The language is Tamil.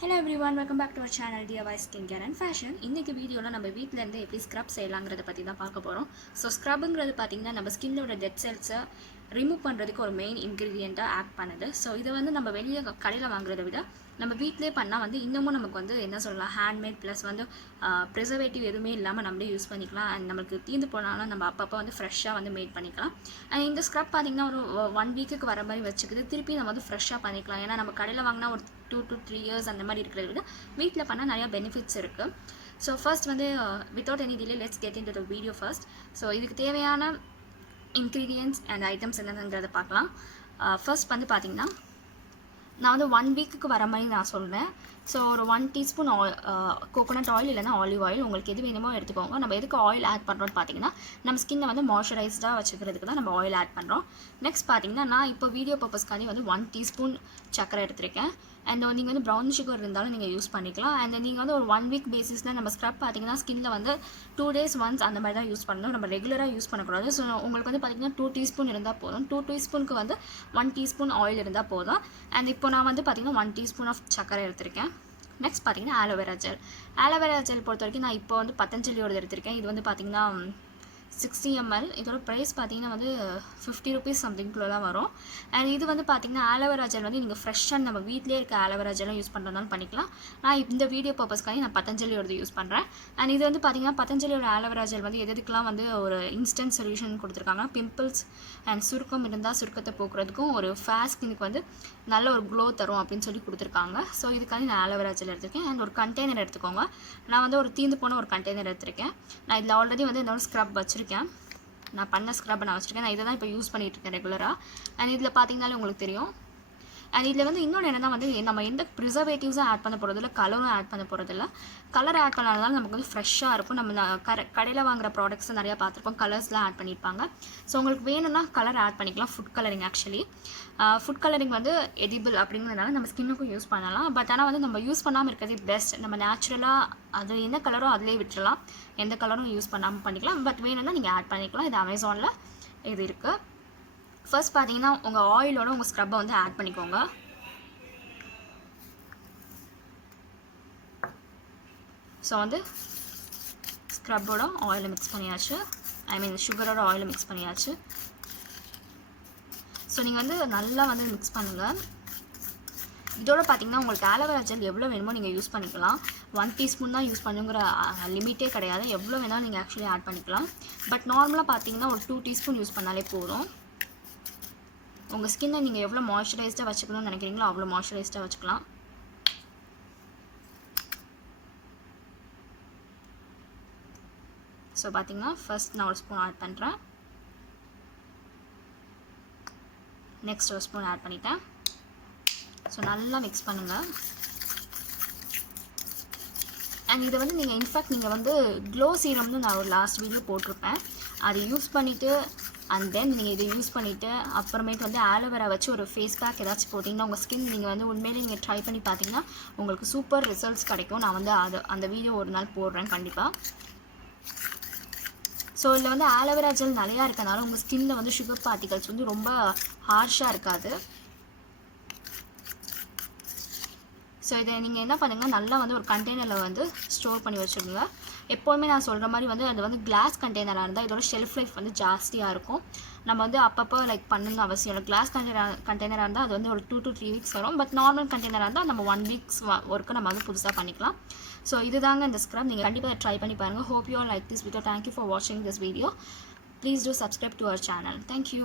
Hello everyone, welcome back to our channel DIY Skincare and Fashion. இன்னைக்கு வீடியோல நம்ம வீட்ல இருந்து எப்படி ஸ்க்ரப் செய்யலாம்ங்கறத பத்தி தான் பார்க்க போறோம். சோ ஸ்க்ரப்ங்கிறது பாத்தீங்கன்னா நம்ம ஸ்கின்னோட டெட் செல்ஸை ரிமூவ் பண்றதுக்கு ஒரு மெயின் இன்கிரிடியன்ட்டா ஆக்ட் பண்ணுது. சோ இத வந்து நம்ம வெளிய கடையில வாங்குறதை விட நம்ம வீட்லயே பண்ணா வந்து இன்னமும் நமக்கு வந்து என்ன சொல்லலாம் ஹேண்ட்மேட் ப்ளஸ் வந்து ப்ரிசர்வேட்டிவ் எதுவுமே இல்லாமல் நம்மளே யூஸ் பண்ணிக்கலாம். அண்ட் நமக்கு தீந்து போனாலும் நம்ம அப்பப்போ வந்து ஃப்ரெஷ்ஷாக வந்து மேட் பண்ணிக்கலாம். அண்ட் இந்த ஸ்க்ரப் பார்த்தீங்கன்னா ஒரு 1 வீக்குக்கு வர மாதிரி வச்சுக்குது. திருப்பி நம்ம வந்து ஃப்ரெஷ்ஷாக பண்ணிக்கலாம். ஏன்னா நம்ம கடையில் வாங்கினா ஒரு 2 to 3 years அந்த மாதிரி இருக்கிறத விட வீட்டில் பண்ணால் நிறையா பெனிஃபிட்ஸ் இருக்குது. ஸோ ஃபர்ஸ்ட் வந்து without any delay let's get in to the video first. So இதுக்கு தேவையான இன்க்ரீடியன்ட்ஸ் அண்ட் ஐட்டம்ஸ் என்னங்கிறத பார்க்கலாம். ஃபர்ஸ்ட் வந்து பார்த்திங்கன்னா நான் வந்து 1 வீக்குக்கு வர மாதிரி நான் சொல்கிறேன். ஸோ ஒரு 1 டீஸ்பூன் கோகோனட் ஆயில் இல்லைனா ஆலிவ் ஆயில் உங்களுக்கு எது வேணுமோ எடுத்துக்கோங்க. நம்ம எதுக்கு ஆயில் ஆட் பண்ணுறோன்னு பார்த்தீங்கன்னா நம்ம ஸ்கின்னை வந்து மாய்ஸ்சரைஸ்டாக வச்சுக்கிறதுக்கு தான் நம்ம ஆயில் ஆட் பண்ணுறோம். நெக்ஸ்ட் பார்த்தீங்கன்னா நான் இப்போ வீடியோ பர்பஸ்க்காண்டி வந்து 1 டீஸ்பூன் சக்கரை எடுத்திருக்கேன். அண்ட் நீங்கள் வந்து ப்ரௌன் சுகர் இருந்தாலும் நீங்கள் யூஸ் பண்ணிக்கலாம். அண்ட் நீங்கள் வந்து ஒரு 1 வீக் பேசிஸில் நம்ம ஸ்க்ரப் பார்த்தீங்கன்னா ஸ்கின்ல வந்து 2 days ஒன்ஸ் அந்த மாதிரி தான் யூஸ் பண்ணணும். நம்ம ரெகுலராக யூஸ் பண்ணக்கூடாது. ஸோ உங்களுக்கு வந்து பார்த்திங்கன்னா 2 டீஸ்பூன் இருந்தால் போதும். 2 டீஸ்பூனுக்கு வந்து 1 டீஸ்பூன் ஆயில் இருந்தால் போதும். அண்ட் இப்போ நான் வந்து பார்த்திங்கன்னா 1 டீஸ்பூன் ஆஃப் சக்கரை எடுத்திருக்கேன். நெக்ஸ்ட் பார்த்தீங்கன்னா ஆலோவேரா ஜெல். ஆலோவேரா ஜெல் பொறுத்த வரைக்கும் நான் இப்போ வந்து பத்தஞ்சலியோடு எடுத்திருக்கேன். இது வந்து பார்த்திங்கன்னா 60 ml. இதோட ப்ரைஸ் பார்த்தீங்கன்னா வந்து 50 rupees சம்திங்குள்ளே தான் வரும். அண்ட் இது வந்து பார்த்திங்கன்னா ஆலோவேரா ஜெல் வந்து நீங்கள் ஃப்ரெஷ்ஷாக நம்ம வீட்டிலே இருக்க ஆலோவேரா ஜெல்லாம் யூஸ் பண்ணுறதுனாலும் பண்ணிக்கலாம். நான் இந்த வீடியோ பர்பஸ்க்காக நான் பத்தஞ்சலியோடது யூஸ் பண்ணுறேன். அண்ட் இது வந்து பார்த்திங்கன்னா பத்தஞ்சலியோட ஆலோவேரா ஜெல் வந்து எதுக்கெலாம் வந்து ஒரு இன்ஸ்டன்ட் சொல்யூஷன் கொடுத்துருக்காங்க. பிம்பிள்ஸ் அண்ட் சுருக்கம் இருந்தால் சுருக்கத்தை போக்குறதுக்கும் ஒரு ஃபேர் ஸ்கின்னுக்கு வந்து நல்ல ஒரு க்ளோ தரும் அப்படின்னு சொல்லி கொடுத்துருக்காங்க. ஸோ இதுக்காண்டி நான் ஆலோவேரா ஜெல் எடுத்திருக்கேன். அண்ட் ஒரு கண்டெய்னர் எடுத்துக்கோங்க. நான் வந்து ஒரு தீந்து போன ஒரு கண்டெய்னர் எடுத்திருக்கேன். நான் இதில் ஆல்ரெடி வந்து என்னோட ஸ்க்ரப் வச்சுருக்கேன். நான் பண்ண ஸ்க்ரப்பை நான் வச்சுருக்கேன். நான் இதை தான் இப்போ யூஸ் பண்ணிகிட்டு இருக்கேன் ரெகுலராக. அண்ட் இதில் பார்த்தீங்கனாலே உங்களுக்கு தெரியும். அண்ட் இதில் வந்து இன்னொன்று என்னென்னா வந்து நம்ம எந்த ப்ரிசர்வேட்டிவ்ஸும் ஆட் பண்ண போகிறதில்ல, கலரும் ஆட் பண்ண போகிறதில்ல. கலர் ஆட் பண்ணாதனால நமக்கு வந்து ஃப்ரெஷ்ஷாக இருக்கும். நம்ம கடையில் வாங்குகிற ப்ராடக்ட்ஸ் நிறையா பார்த்துருப்போம், கலர்ஸ்லாம் ஆட் பண்ணியிருப்பாங்க. ஸோ உங்களுக்கு வேணும்னா கலர் ஆட் பண்ணிக்கலாம். Food colouring actually food colouring வந்து எடிபிள் அப்படிங்கிறதுனால நம்ம ஸ்கின்னுக்கும் யூஸ் பண்ணலாம். பட் ஆனால் வந்து நம்ம யூஸ் பண்ணாமல் இருக்கிறது பெஸ்ட். நம்ம நேச்சுரலாக அது என்ன கலரோ அதிலே விட்டுறலாம். எந்த கலரும் யூஸ் பண்ணாமல் பண்ணிக்கலாம். பட் வேணும்னா நீங்கள் ஆட் பண்ணிக்கலாம். இது அமேசானில் இது இருக்குது. ஃபர்ஸ்ட் பார்த்தீங்கன்னா உங்கள் ஆயிலோட உங்கள் ஸ்க்ரப்பை வந்து ஆட் பண்ணிக்கோங்க. ஸோ வந்து ஸ்க்ரப்போட ஆயிலை மிக்ஸ் பண்ணியாச்சு. சுகரோட ஆயிலை மிக்ஸ் பண்ணியாச்சு. ஸோ நீங்கள் வந்து நல்லா வந்து மிக்ஸ் பண்ணுங்கள். இதோட பார்த்தீங்கன்னா உங்களுக்கு ஆலோவேரா ஜெல் எவ்வளோ வேணுமோ நீங்கள் யூஸ் பண்ணிக்கலாம். 1 டீஸ்பூன் தான் யூஸ் பண்ணுங்கிற லிமிட்டே கிடையாது. எவ்வளோ வேணாலும் நீங்கள் ஆக்சுவலி ஆட் பண்ணிக்கலாம். பட் நார்மலாக பார்த்தீங்கன்னா ஒரு 2 டீஸ்பூன் யூஸ் பண்ணாலே போதும். உங்கள் ஸ்கின்னை நீங்கள் எவ்வளோ மாய்ஸ்சரைஸ்டாக வச்சுக்கணும்னு நினைக்கிறீங்களோ அவ்வளோ மாய்ஸ்சரைஸ்டாக வச்சுக்கலாம். ஸோ பார்த்தீங்கன்னா ஃபர்ஸ்ட் நான் ஒரு ஸ்பூன் ஆட் பண்ணுறேன். நெக்ஸ்ட் ஒரு ஸ்பூன் ஆட் பண்ணிட்டேன். ஸோ நல்லா மிக்ஸ் பண்ணுங்கள். அண்ட் இதை வந்து நீங்கள் இன்ஃபேக்ட் நீங்கள் வந்து க்ளோ சீரம்னு நான் ஒரு லாஸ்ட் வீடியோ போட்டிருப்பேன். அதை யூஸ் பண்ணிவிட்டு அண்ட் தென் நீங்கள் இதை யூஸ் பண்ணிவிட்டு அப்புறமேட்டு வந்து ஆலோவேரா வச்சு ஒரு ஃபேஸ் பேக் ஏதாச்சும் போட்டிங்கன்னா உங்கள் ஸ்கின் நீங்கள் வந்து உண்மையிலே நீங்கள் ட்ரை பண்ணி பார்த்தீங்கன்னா உங்களுக்கு சூப்பர் ரிசல்ட்ஸ் கிடைக்கும். நான் வந்து அந்த வீடியோ ஒரு நாள் போடுறேன் கண்டிப்பாக. ஸோ இதில் வந்து ஆலோவேரா ஜெல் நிறையா இருக்கனால உங்கள் ஸ்கின்னில் வந்து சுகர் பார்ட்டிகல்ஸ் வந்து ரொம்ப ஹார்ஷாக இருக்காது. ஸோ இதை நீங்கள் என்ன பண்ணுங்கள், நல்லா வந்து ஒரு கண்டெய்னரில் வந்து ஸ்டோர் பண்ணி வச்சுருங்க. எப்போவுமே நான் சொல்கிற மாதிரி வந்து அது வந்து கிளாஸ் கண்டெய்னராக இருந்தால் இதோட ஷெல்ஃப் லைஃப் வந்து ஜாஸ்தியாக இருக்கும். நம்ம வந்து அப்பப்போ பண்ணணும்னு அவசியம் இல்லை. கிளாஸ் கண்டெய்னராக இருந்தால் அது வந்து ஒரு 2 to 3 weeks வரும். பட் நார்மல் கண்டெய்னராக இருந்தால் நம்ம 1 weeks ஒர்க்கு நம்ம வந்து புதுசாக பண்ணிக்கலாம். ஸோ இதுதாங்க இந்த ஸ்க்ரப். நீங்கள் கண்டிப்பாக ட்ரை பண்ணி பாருங்கள். Hope you all like this video. Thank you for watching this video. Please do subscribe to our channel. Thank you.